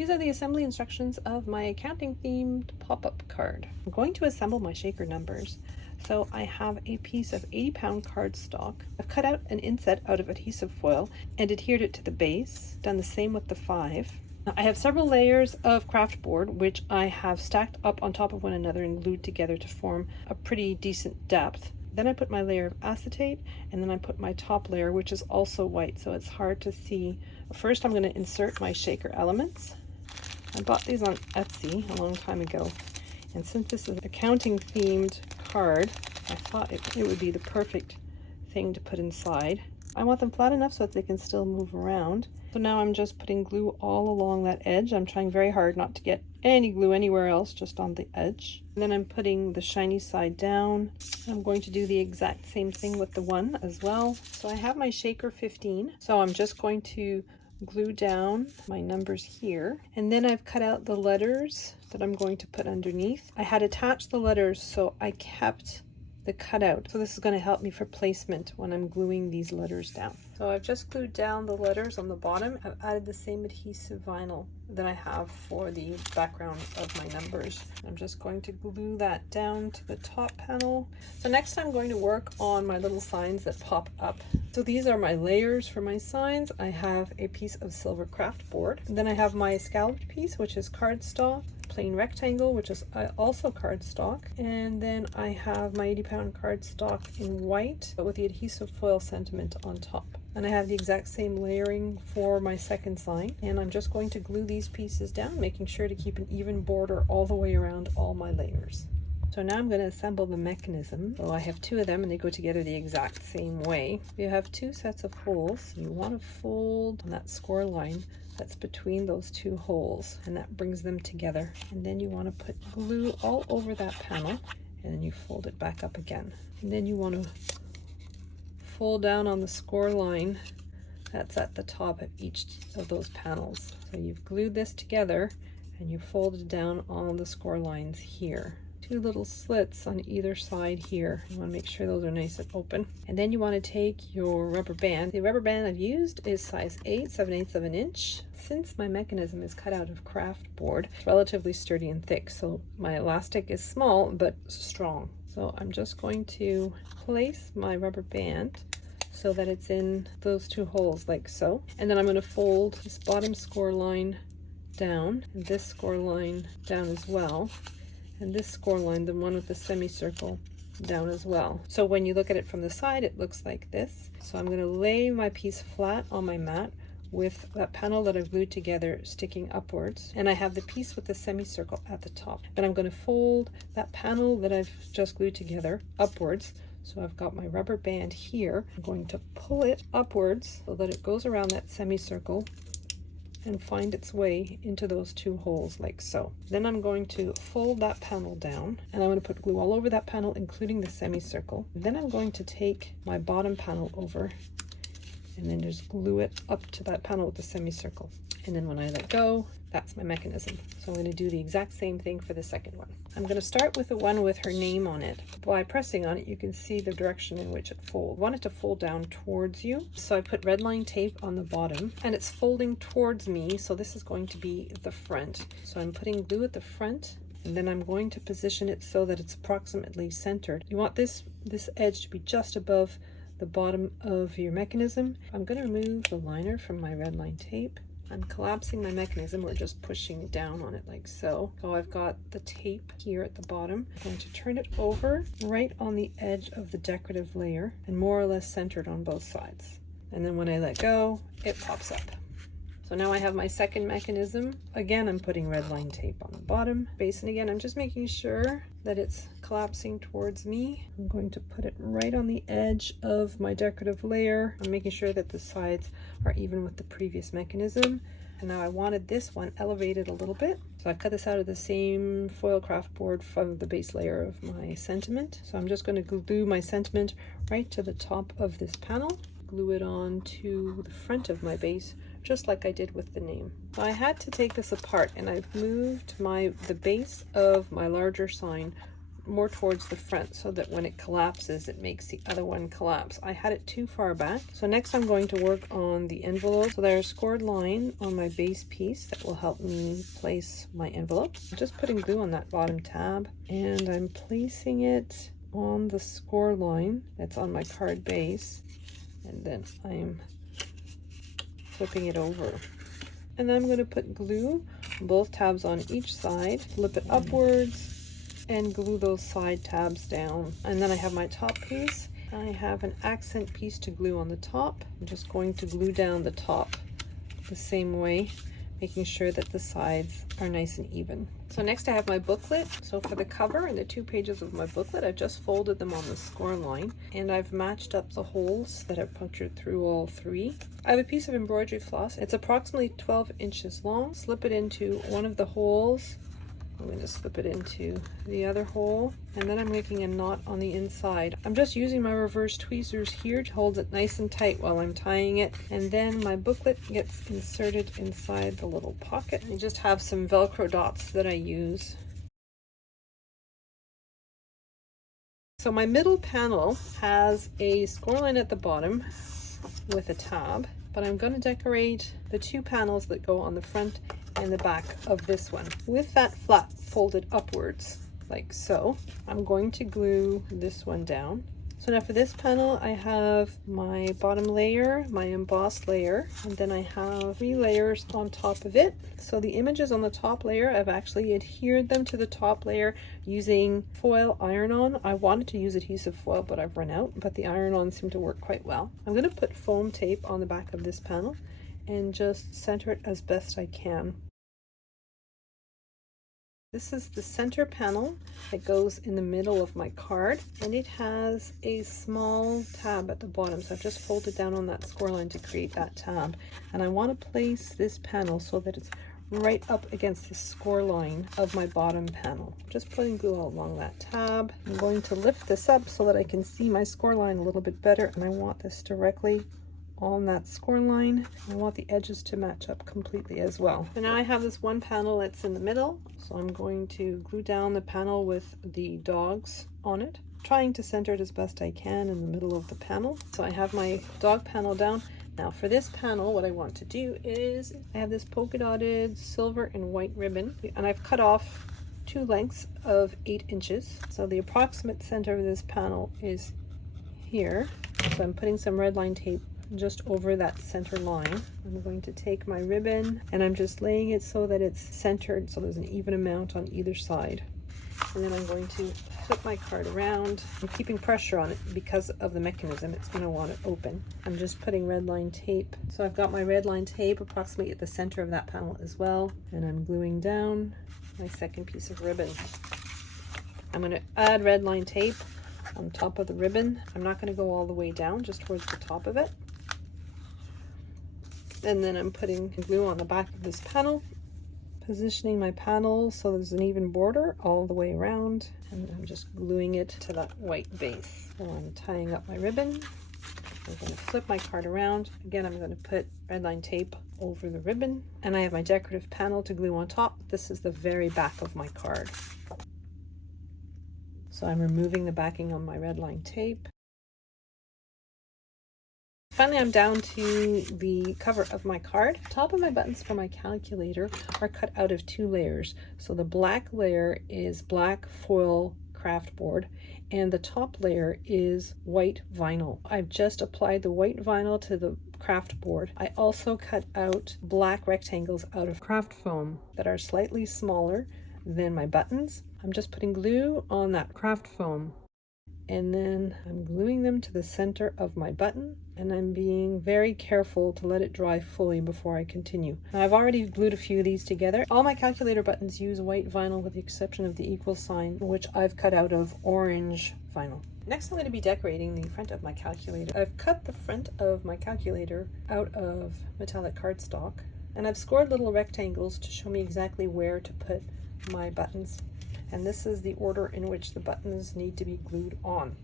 These are the assembly instructions of my accounting themed pop-up card. I'm going to assemble my shaker numbers. So I have a piece of 80-pound cardstock. I've cut out an inset out of adhesive foil and adhered it to the base. Done the same with the 5. I have several layers of craft board which I have stacked up on top of one another and glued together to form a pretty decent depth. Then I put my layer of acetate, and then I put my top layer, which is also white, so it's hard to see. First, I'm going to insert my shaker elements. I bought these on Etsy a long time ago, and since this is an accounting themed card, I thought it would be the perfect thing to put inside. I want them flat enough so that they can still move around. So now I'm just putting glue all along that edge. I'm trying very hard not to get any glue anywhere else, just on the edge. And then I'm putting the shiny side down. I'm going to do the exact same thing with the 1 as well. So I have my shaker 15. So I'm just going to glue down my numbers here. And then I've cut out the letters that I'm going to put underneath. I had attached the letters, so I kept the cutout. So this is going to help me for placement when I'm gluing these letters down. So I've just glued down the letters on the bottom. I've added the same adhesive vinyl that I have for the background of my numbers. I'm just going to glue that down to the top panel. So next I'm going to work on my little signs that pop up. So these are my layers for my signs. I have a piece of silver craft board. And then I have my scalloped piece, which is cardstock, plain rectangle, which is also cardstock, and then I have my 80-pound cardstock in white but with the adhesive foil sentiment on top. And I have the exact same layering for my second sign, and I'm just going to glue these pieces down, making sure to keep an even border all the way around all my layers. So now I'm going to assemble the mechanism. So I have 2 of them and they go together the exact same way. You have 2 sets of holes. You want to fold on that score line that's between those 2 holes, and that brings them together. And then you want to put glue all over that panel, and then you fold it back up again. And then you want to fold down on the score line that's at the top of each of those panels. So you've glued this together and you folded down on the score lines here. 2 little slits on either side here. You want to make sure those are nice and open. And then you want to take your rubber band. The rubber band I've used is size 8, 7/8 of an inch. Since my mechanism is cut out of craft board, it's relatively sturdy and thick, so my elastic is small but strong. So I'm just going to place my rubber band so that it's in those 2 holes like so. And then I'm going to fold this bottom score line down and this score line down as well. And this score line, the one with the semicircle, down as well. So when you look at it from the side, it looks like this. So I'm going to lay my piece flat on my mat with that panel that I've glued together sticking upwards. And I have the piece with the semicircle at the top. Then I'm going to fold that panel that I've just glued together upwards. So I've got my rubber band here. I'm going to pull it upwards so that it goes around that semicircle and find its way into those 2 holes like so. Then I'm going to fold that panel down, and I'm going to put glue all over that panel, including the semicircle. Then I'm going to take my bottom panel over and then just glue it up to that panel with the semicircle. And then when I let go, that's my mechanism. So I'm going to do the exact same thing for the second one. I'm going to start with the one with her name on it. By pressing on it, you can see the direction in which it folds. I want it to fold down towards you. So I put red line tape on the bottom, and it's folding towards me. So this is going to be the front. So I'm putting glue at the front, and then I'm going to position it so that it's approximately centered. You want this edge to be just above the bottom of your mechanism. I'm going to remove the liner from my red line tape. I'm collapsing my mechanism, or just pushing down on it like so. So I've got the tape here at the bottom. I'm going to turn it over right on the edge of the decorative layer and more or less centered on both sides. And then when I let go, it pops up. So now I have my second mechanism. Again, I'm putting red line tape on the bottom base, and again, I'm just making sure that it's collapsing towards me. I'm going to put it right on the edge of my decorative layer. I'm making sure that the sides are even with the previous mechanism. And now I wanted this one elevated a little bit. So I cut this out of the same foil craft board from the base layer of my sentiment. So I'm just going to glue my sentiment right to the top of this panel. Glue it on to the front of my base, just like I did with the name. So I had to take this apart, and I've moved the base of my larger sign more towards the front so that when it collapses, it makes the other one collapse. I had it too far back. So next I'm going to work on the envelope. So there's a scored line on my base piece that will help me place my envelope. I'm just putting glue on that bottom tab, and I'm placing it on the score line that's on my card base, and then I'm flipping it over. And then I'm going to put glue on both tabs on each side, flip it upwards, and glue those side tabs down. And then I have my top piece. I have an accent piece to glue on the top. I'm just going to glue down the top the same way, making sure that the sides are nice and even. So next I have my booklet. So for the cover and the 2 pages of my booklet, I've just folded them on the score line, and I've matched up the holes that I've punctured through all 3. I have a piece of embroidery floss. It's approximately 12 inches long. Slip it into one of the holes. I'm going to slip it into the other hole, and then I'm making a knot on the inside. I'm just using my reverse tweezers here to hold it nice and tight while I'm tying it, and then my booklet gets inserted inside the little pocket. I just have some Velcro dots that I use. So my middle panel has a score line at the bottom with a tab, but I'm going to decorate the 2 panels that go on the front and the back of this one with that flap folded upwards like so. I'm going to glue this one down. So now for this panel, I have my bottom layer, my embossed layer, and then I have 3 layers on top of it. So the images on the top layer, I've actually adhered them to the top layer using foil iron-on. I wanted to use adhesive foil, but I've run out, but the iron-on seemed to work quite well. I'm going to put foam tape on the back of this panel and just center it as best I can. This is the center panel that goes in the middle of my card, and it has a small tab at the bottom. So I've just folded down on that score line to create that tab. And I want to place this panel so that it's right up against the score line of my bottom panel. Just putting glue all along that tab. I'm going to lift this up so that I can see my score line a little bit better, and I want this directly on that score line. I want the edges to match up completely as well. So now I have this one panel that's in the middle, so I'm going to glue down the panel with the dogs on it, trying to center it as best I can in the middle of the panel. So I have my dog panel down. Now for this panel, what I want to do is I have this polka dotted silver and white ribbon, and I've cut off 2 lengths of 8 inches. So the approximate center of this panel is here. So I'm putting some red line tape just over that center line. I'm going to take my ribbon and I'm just laying it so that it's centered, so there's an even amount on either side. And then I'm going to flip my card around. I'm keeping pressure on it because of the mechanism. It's going to want to open. I'm just putting red line tape. So I've got my red line tape approximately at the center of that panel as well. And I'm gluing down my second piece of ribbon. I'm going to add red line tape on top of the ribbon. I'm not going to go all the way down, just towards the top of it. And then I'm putting glue on the back of this panel, positioning my panel so there's an even border all the way around, and I'm just gluing it to that white base. So I'm tying up my ribbon. I'm going to flip my card around. Again, I'm going to put red line tape over the ribbon, and I have my decorative panel to glue on top. This is the very back of my card. So I'm removing the backing on my red line tape. Finally, I'm down to the cover of my card. Top of my buttons for my calculator are cut out of 2 layers. So the black layer is black foil craft board, and the top layer is white vinyl. I've just applied the white vinyl to the craft board. I also cut out black rectangles out of craft foam that are slightly smaller than my buttons. I'm just putting glue on that craft foam, and then I'm gluing them to the center of my button, and I'm being very careful to let it dry fully before I continue. Now, I've already glued a few of these together. All my calculator buttons use white vinyl with the exception of the equal sign, which I've cut out of orange vinyl. Next, I'm going to be decorating the front of my calculator. I've cut the front of my calculator out of metallic cardstock, and I've scored little rectangles to show me exactly where to put my buttons. And this is the order in which the buttons need to be glued on.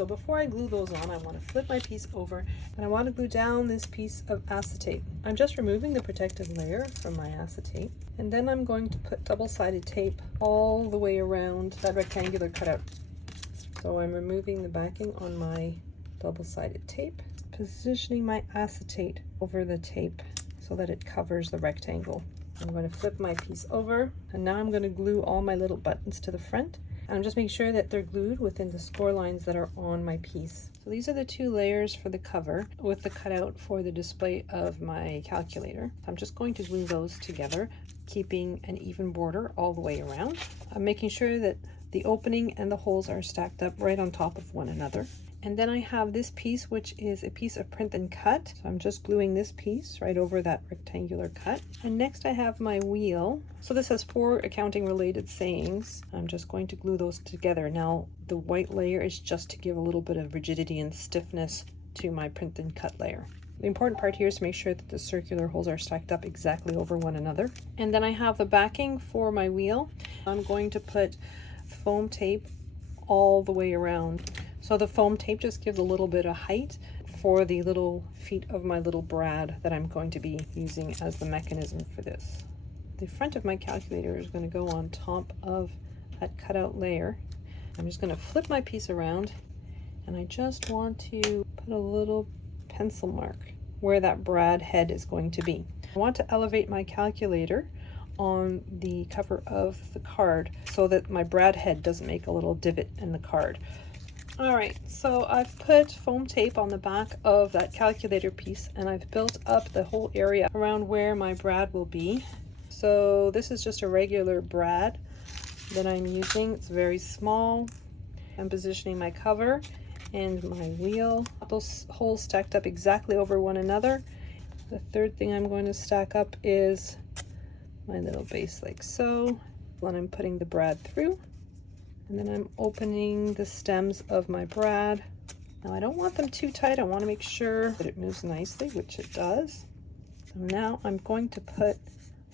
So before I glue those on, I want to flip my piece over and I want to glue down this piece of acetate. I'm just removing the protective layer from my acetate, and then I'm going to put double-sided tape all the way around that rectangular cutout. So I'm removing the backing on my double-sided tape, positioning my acetate over the tape so that it covers the rectangle. I'm going to flip my piece over, and now I'm going to glue all my little buttons to the front. And I'm just making sure that they're glued within the score lines that are on my piece. So these are the two layers for the cover with the cutout for the display of my calculator. I'm just going to glue those together, keeping an even border all the way around. I'm making sure that the opening and the holes are stacked up right on top of one another. And then I have this piece, which is a piece of print and cut. So I'm just gluing this piece right over that rectangular cut. And next I have my wheel. So this has 4 accounting related sayings. I'm just going to glue those together. Now the white layer is just to give a little bit of rigidity and stiffness to my print and cut layer. The important part here is to make sure that the circular holes are stacked up exactly over one another. And then I have the backing for my wheel. I'm going to put foam tape all the way around. So the foam tape just gives a little bit of height for the little feet of my little brad that I'm going to be using as the mechanism for this. The front of my calculator is going to go on top of that cutout layer. I'm just going to flip my piece around, and I just want to put a little pencil mark where that brad head is going to be. I want to elevate my calculator on the cover of the card so that my brad head doesn't make a little divot in the card. Alright, so I've put foam tape on the back of that calculator piece, and I've built up the whole area around where my brad will be. So this is just a regular brad that I'm using. It's very small. I'm positioning my cover and my wheel. Those holes stacked up exactly over one another. The third thing I'm going to stack up is my little base like so. Then I'm putting the brad through. And then I'm opening the stems of my brad. Now I don't want them too tight. I want to make sure that it moves nicely, which it does. So now I'm going to put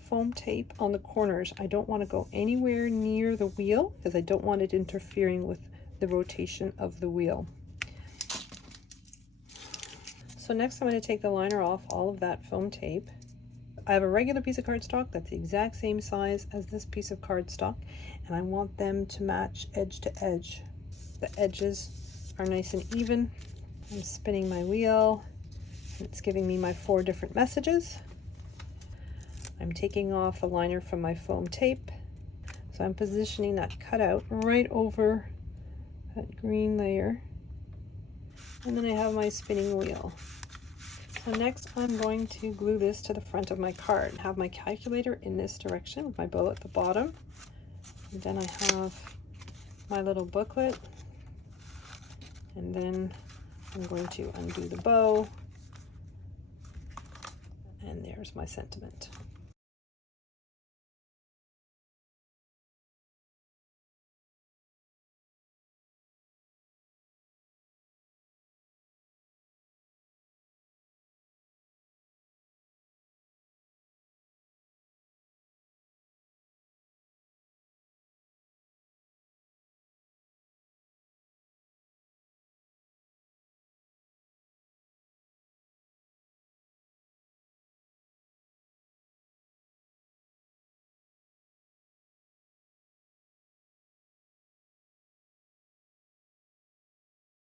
foam tape on the corners. I don't want to go anywhere near the wheel because I don't want it interfering with the rotation of the wheel. So next I'm going to take the liner off all of that foam tape. I have a regular piece of cardstock that's the exact same size as this piece of cardstock, and I want them to match edge to edge. The edges are nice and even. I'm spinning my wheel, and it's giving me my 4 different messages. I'm taking off the liner from my foam tape, so I'm positioning that cutout right over that green layer, and then I have my spinning wheel. So next I'm going to glue this to the front of my card. I have my calculator in this direction with my bow at the bottom. And then I have my little booklet. And then I'm going to undo the bow. And there's my sentiment.